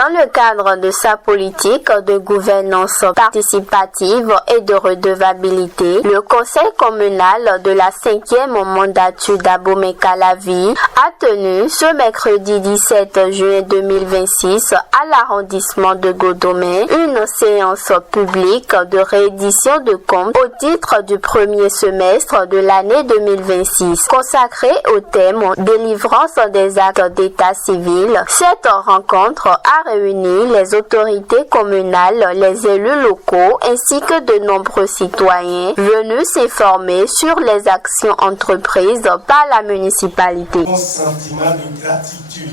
Dans le cadre de sa politique de gouvernance participative et de redevabilité, le conseil communal de la 5e mandature d'Abomey-Calavi a tenu ce mercredi 17 juin 2026 à l'arrondissement de Godomey une séance publique de réédition de comptes au titre du premier semestre de l'année 2026 consacrée au thème délivrance des actes d'état civil. Cette rencontre a réuni les autorités communales, les élus locaux ainsi que de nombreux citoyens venus s'informer sur les actions entreprises par la municipalité. Mon sentiment de gratitude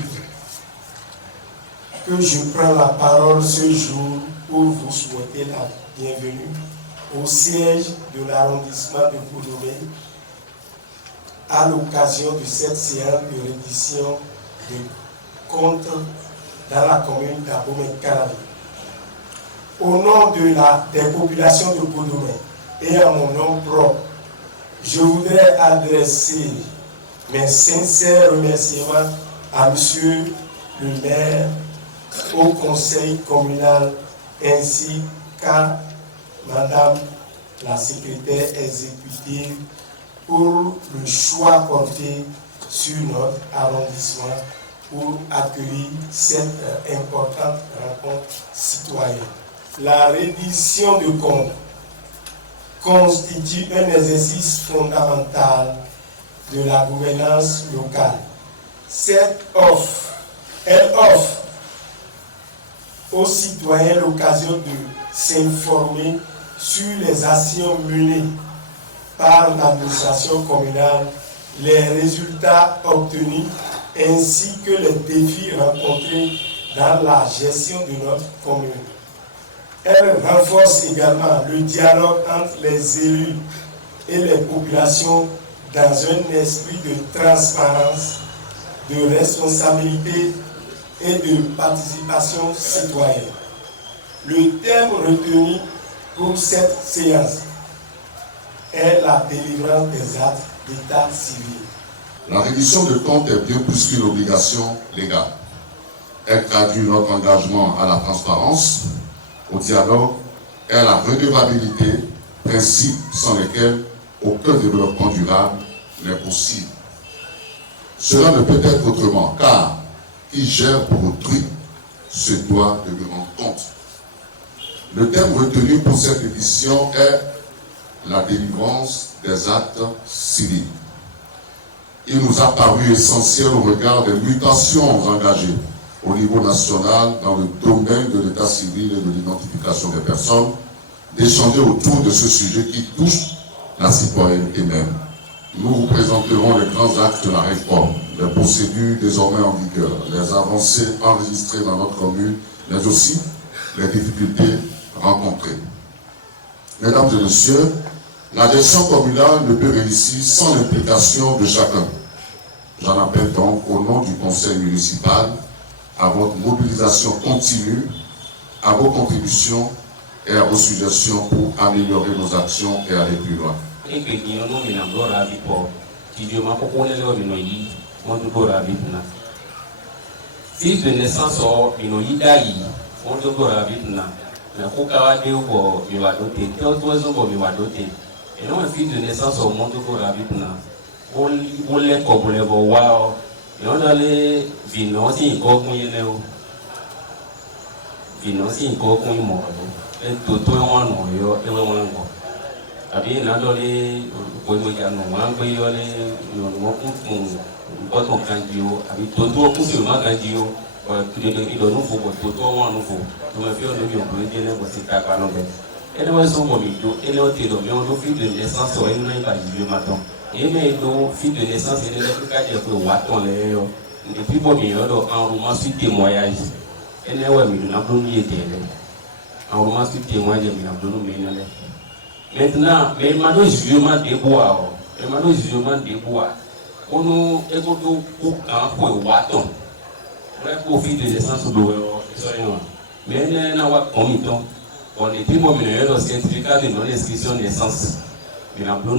que je prends la parole ce jour pour vous souhaiter la bienvenue au siège de l'arrondissement de Godomey à l'occasion de cette séance de reddition de comptes dans la commune d'Abomey-Calavi. Au nom des populations de Godomey et à mon nom propre, je voudrais adresser mes sincères remerciements à Monsieur le maire, au conseil communal ainsi qu'à Madame la secrétaire exécutive pour le choix porté sur notre arrondissement pour accueillir cette importante rencontre citoyenne. La reddition de comptes constitue un exercice fondamental de la gouvernance locale. Elle offre aux citoyens l'occasion de s'informer sur les actions menées par l'administration communale, les résultats obtenus ainsi que les défis rencontrés dans la gestion de notre commune. Elle renforce également le dialogue entre les élus et les populations dans un esprit de transparence, de responsabilité et de participation citoyenne. Le thème retenu pour cette séance est la délivrance des actes d'état civil. La reddition de comptes est bien plus qu'une obligation légale. Elle traduit notre engagement à la transparence, au dialogue et à la redevabilité, principes sans lesquels aucun développement durable n'est possible. Cela ne peut être autrement, car qui gère pour autrui se doit de lui rendre compte. Le thème retenu pour cette édition est la délivrance des actes civils. Il nous a paru essentiel au regard des mutations engagées au niveau national dans le domaine de l'état civil et de l'identification des personnes, d'échanger autour de ce sujet qui touche la citoyenneté même. Nous vous présenterons les grands actes de la réforme, les procédures désormais en vigueur, les avancées enregistrées dans notre commune, mais aussi les difficultés rencontrées. Mesdames et messieurs, la gestion communale ne peut réussir sans l'implication de chacun. J'en appelle donc au nom du conseil municipal à votre mobilisation continue, à vos contributions et à vos suggestions pour améliorer nos actions et aller plus loin. Fils de naissance, et non un fils de naissance au monde pour la vie on les comme les wow et on a les finances et tout et abi na dole ko mo ja no ma gbe yo le no mo kun ko to kan ji o abi to ku si ma kan ji o de no fo ko to wa no fo to me fi o no bi o ko je le ko si ta ka no be ele wa so mo mi do ele o te do mi o do fi de naissance o enu ba ji ma ton e me do fi de naissance ele le ka je ko wa ton le yo de pi bo mi yo do en roman si témoignage ele wa mi do na do ni ete le en roman si témoignage mi na do no me le. Maintenant, mais maintenant, jugement des bois, on nous écoute pour Watton. Bref, au fil de l'essence de mais il y a un comiton. On est plus mobilier au certificat de non-inscription de naissance. Mais en plus,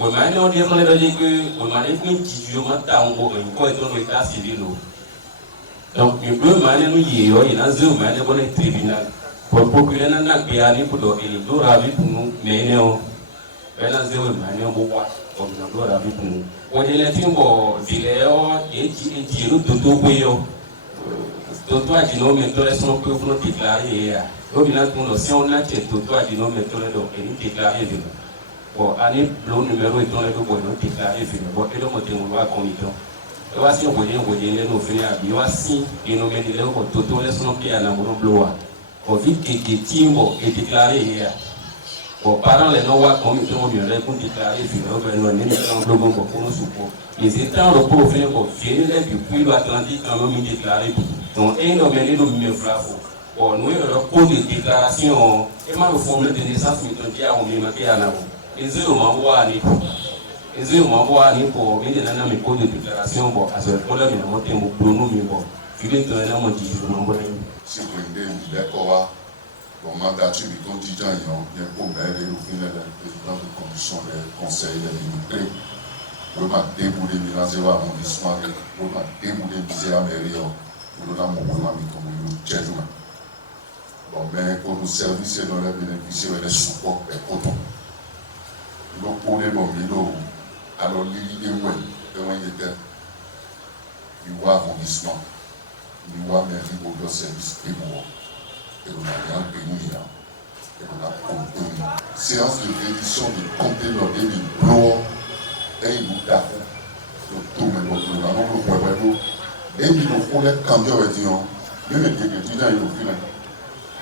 on m'a dit que on m'a dit que jugement tango et quoi est ton état civil. Donc, il peut nous y aller, il a zéro manière pour le tribunal. Pour procurer un péage pour le dos ravi pour nous, mais non, il a zéro manière pour voir, comme le dos ravi pour nous. On est là, on et Giro Toto Puyo. Toto a dit non, mais toi, laisse-nous que vous nous déclarer. Au final, si on a dit Toto a dit non, mais toi, et nous déclarer. Bon, année, le numéro est dans le dos, nous déclarer. Bon, et le motif, on va commettre. Voici un voyage, nous venons à Biwasi, et nous mettons le Toto, laisse-nous qu'il y a un amour blois. On vit que Timbo est déclaré hier. Bon, parents, les noms, comme ils ont mieux, pour déclarer, nous avons un bloc pour nous souper. Les États ont profité pour venir depuis l'Atlantique, quand même déclaré. Donc, et nous menons nos mieux bravo. Bon, nous avons le code de déclaration, et mal le formulaire de naissance, mais on dit à on met à l'avant. Les eux m'envoient à l'époque. Les eux m'envoient à l'époque, mais il y a un code de déclaration, bon, à ce problème, il y a un monté, mon pronom, mais bon, je vais te donner un motif, je m'envoie. Si vous voulez, vous d'accord, bon, mandature du contingent, il y a un peu de président de commission des conseils de l'immigré. Vous m'avez déboulé, mélanger l'arrondissement, vous m'avez déboulé, viser la mairie, vous m'avez déboulé, comme vous l'avez. Bon, mais pour nos services, nous avons bénéficié des supports et coton. Nous avons pour les bons, alors l'idée, c'est du arrondissement. Nous avons mis au service et nous avons payé. Et nous avons séance de révision de compter dans les mille et nous avons tout le monde. Nous avons et nous avons les camions et disons, même les étudiants, ils ont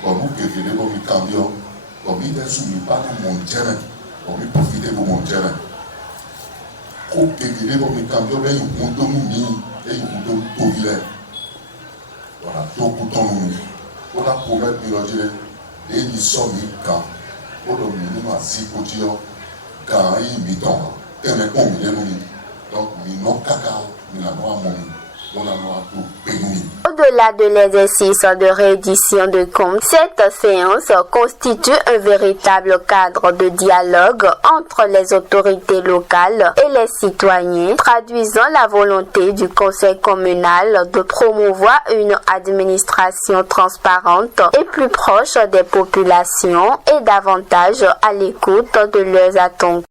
bon, nous préférons comme les camions, comme ils ne sont pas dans mon terrain, comme ils profitent de mon terrain. Pour préférer comme les camions, ils ont tout mis et ils ont tout vilain. Voilà, tout pour ton nom. Pour la promettre de l'ordre, et ils sont mis quand, pour le minimum à 6 côtés, quand ils mis ton, et mais on met nous. Donc, ils n'ont qu'à nous avons mon. Au-delà de l'exercice de réédition de comptes, cette séance constitue un véritable cadre de dialogue entre les autorités locales et les citoyens, traduisant la volonté du conseil communal de promouvoir une administration transparente et plus proche des populations et davantage à l'écoute de leurs attentes.